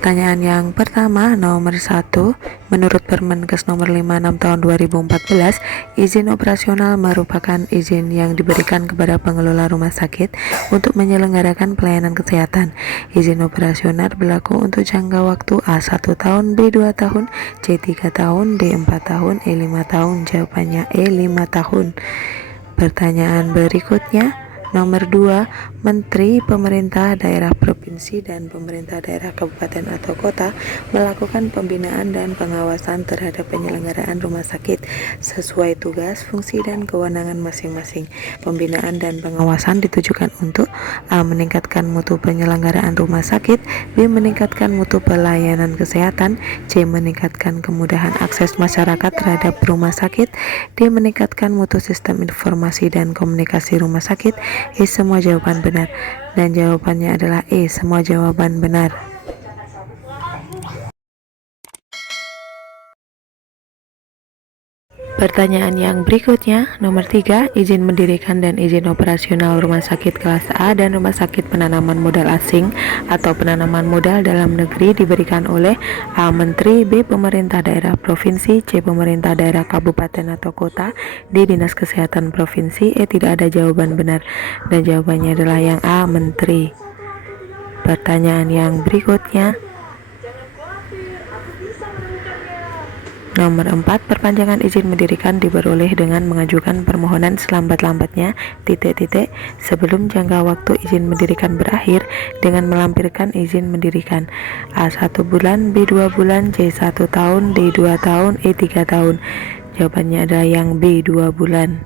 Pertanyaan yang pertama, nomor 1. Menurut Permenkes nomor 56 tahun 2014, izin operasional merupakan izin yang diberikan kepada pengelola rumah sakit untuk menyelenggarakan pelayanan kesehatan. Izin operasional berlaku untuk jangka waktu A 1 tahun, B 2 tahun, C 3 tahun, D 4 tahun, E 5 tahun. Jawabannya E 5 tahun. Pertanyaan berikutnya, nomor 2, Menteri Pemerintah Daerah Provinsi dan Pemerintah Daerah Kabupaten atau Kota melakukan pembinaan dan pengawasan terhadap penyelenggaraan rumah sakit sesuai tugas, fungsi, dan kewenangan masing-masing. Pembinaan dan pengawasan ditujukan untuk A. Meningkatkan mutu penyelenggaraan rumah sakit, B. Meningkatkan mutu pelayanan kesehatan, C. Meningkatkan kemudahan akses masyarakat terhadap rumah sakit, D. Meningkatkan mutu sistem informasi dan komunikasi rumah sakit. Semua jawaban benar, dan jawabannya adalah semua jawaban benar. Pertanyaan yang berikutnya, nomor 3, izin mendirikan dan izin operasional rumah sakit kelas A dan rumah sakit penanaman modal asing atau penanaman modal dalam negeri diberikan oleh A. Menteri, B. Pemerintah daerah provinsi, C. Pemerintah daerah kabupaten atau kota, D. Dinas Kesehatan provinsi. Tidak ada jawaban benar, dan jawabannya adalah yang A. Menteri. Pertanyaan yang berikutnya, nomor 4, perpanjangan izin mendirikan diperoleh dengan mengajukan permohonan selambat-lambatnya sebelum jangka waktu izin mendirikan berakhir dengan melampirkan izin mendirikan. A 1 bulan, B 2 bulan, C 1 tahun, D 2 tahun, E 3 tahun. Jawabannya adalah yang B 2 bulan.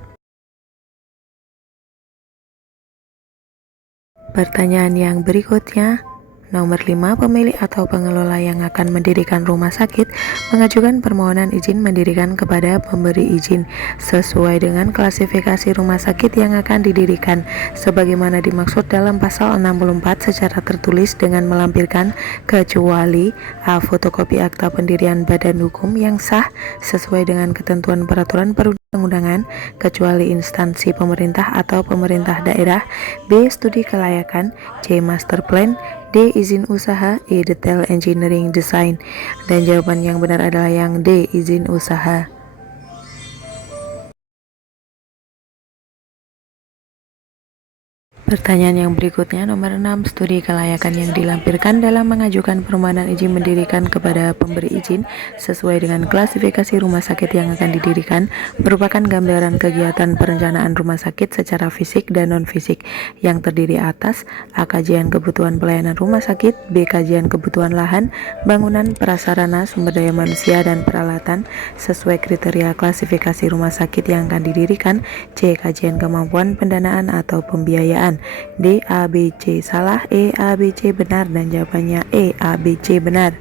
Pertanyaan yang berikutnya, nomor 5, pemilik atau pengelola yang akan mendirikan rumah sakit mengajukan permohonan izin mendirikan kepada pemberi izin sesuai dengan klasifikasi rumah sakit yang akan didirikan sebagaimana dimaksud dalam pasal 64 secara tertulis dengan melampirkan kecuali A. Fotokopi akta pendirian badan hukum yang sah sesuai dengan ketentuan peraturan perundang-undangan kecuali instansi pemerintah atau pemerintah daerah, B. Studi kelayakan, C. Master plan, D. Izin usaha, E. Detail engineering design. Dan jawaban yang benar adalah yang D. Izin usaha. Pertanyaan yang berikutnya, nomor 6, studi kelayakan yang dilampirkan dalam mengajukan permohonan izin mendirikan kepada pemberi izin sesuai dengan klasifikasi rumah sakit yang akan didirikan merupakan gambaran kegiatan perencanaan rumah sakit secara fisik dan non-fisik yang terdiri atas A. Kajian kebutuhan pelayanan rumah sakit, B. Kajian kebutuhan lahan, bangunan, prasarana, sumber daya manusia, dan peralatan sesuai kriteria klasifikasi rumah sakit yang akan didirikan, C. Kajian kemampuan pendanaan atau pembiayaan. D. A, B, C salah, E, A, B, C benar, dan jawabannya E, A, B, C benar.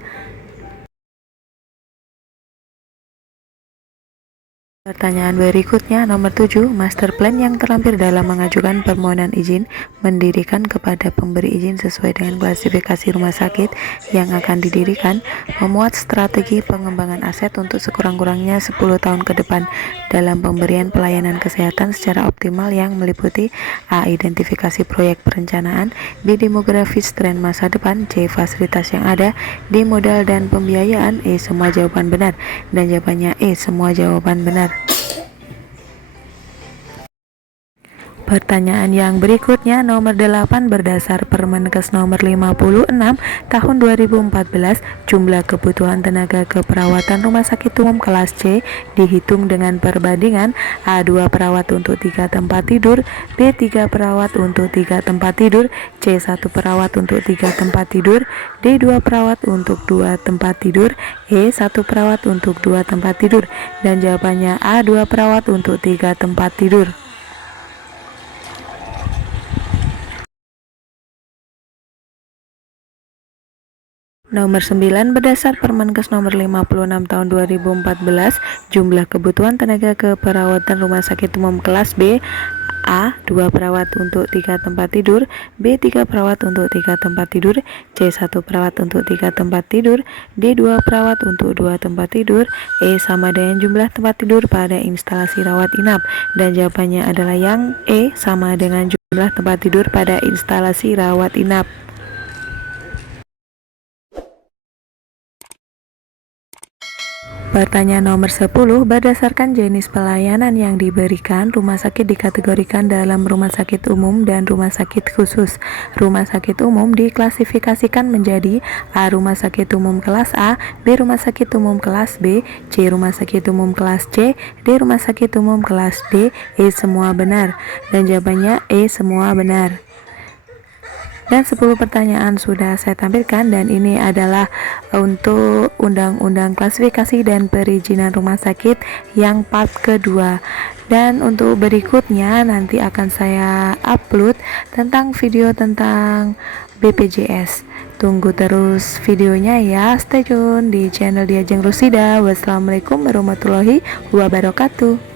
Pertanyaan berikutnya, nomor 7, master plan yang terlampir dalam mengajukan permohonan izin mendirikan kepada pemberi izin sesuai dengan klasifikasi rumah sakit yang akan didirikan memuat strategi pengembangan aset untuk sekurang-kurangnya 10 tahun ke depan dalam pemberian pelayanan kesehatan secara optimal yang meliputi A. Identifikasi proyek perencanaan, B. Demografis tren masa depan, C. Fasilitas yang ada, D. Modal dan pembiayaan. Semua jawaban benar, dan jawabannya semua jawaban benar. Pertanyaan yang berikutnya, nomor 8, berdasar Permenkes nomor 56 tahun 2014, jumlah kebutuhan tenaga keperawatan rumah sakit umum kelas C dihitung dengan perbandingan A. 2 perawat untuk 3 tempat tidur, B. 3 perawat untuk 3 tempat tidur, C. 1 perawat untuk 3 tempat tidur, D. 2 perawat untuk 2 tempat tidur, E. 1 perawat untuk 2 tempat tidur. Dan jawabannya A. 2 perawat untuk 3 tempat tidur. Nomor 9, berdasar Permenkes nomor 56 tahun 2014, jumlah kebutuhan tenaga keperawatan rumah sakit umum kelas B A. 2 perawat untuk 3 tempat tidur, B. 3 perawat untuk 3 tempat tidur, C. 1 perawat untuk 3 tempat tidur, D. 2 perawat untuk 2 tempat tidur, E. Sama dengan jumlah tempat tidur pada instalasi rawat inap. Dan jawabannya adalah yang E. Sama dengan jumlah tempat tidur pada instalasi rawat inap. Pertanyaan nomor 10, berdasarkan jenis pelayanan yang diberikan, rumah sakit dikategorikan dalam rumah sakit umum dan rumah sakit khusus. Rumah sakit umum diklasifikasikan menjadi A. Rumah sakit umum kelas A, B. Rumah sakit umum kelas B, C. Rumah sakit umum kelas C, D. Rumah sakit umum kelas D, E. Semua benar. Dan jawabannya E. Semua benar. Dan 10 pertanyaan sudah saya tampilkan, dan ini adalah untuk Undang-Undang Klasifikasi dan Perizinan Rumah Sakit yang part kedua. Dan untuk berikutnya nanti akan saya upload tentang video tentang BPJS. Tunggu terus videonya ya, stay tune di channel Diajeng Rusida. Wassalamualaikum warahmatullahi wabarakatuh.